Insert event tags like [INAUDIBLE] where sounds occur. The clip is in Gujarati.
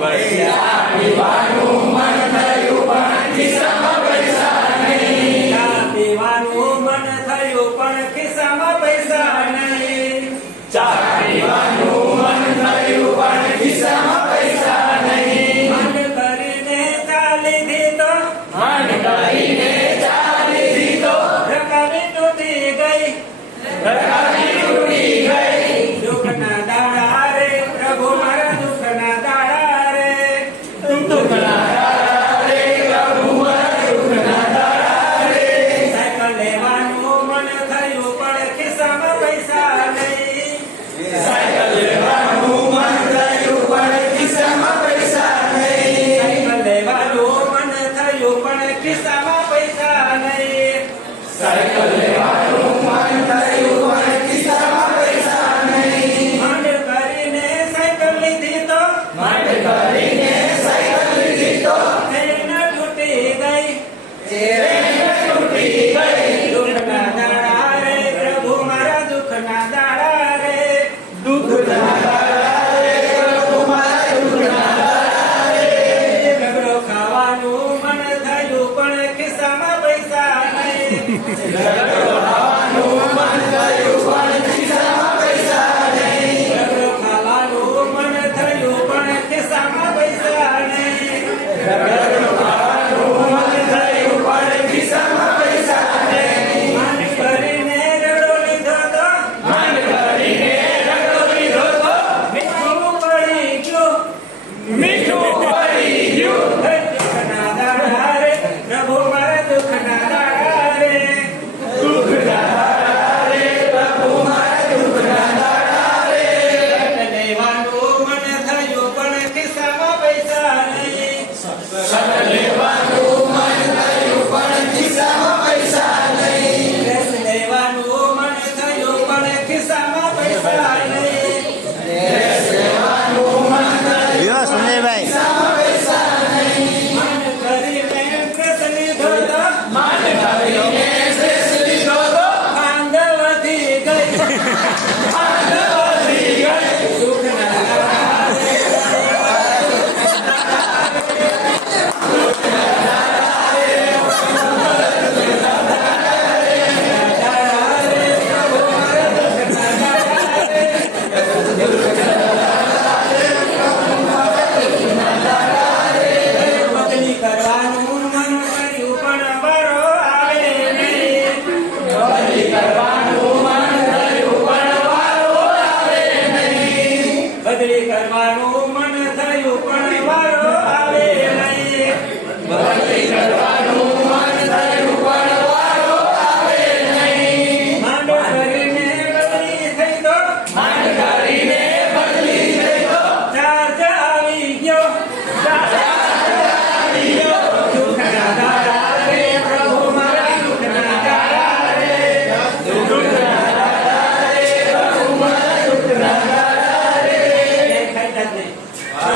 પીવાનું મન થયું પણ ખિસ્સામાં પૈસા મન થયું પણ ખિસ્સા Careta Lembro na. Yeah. [LAUGHS]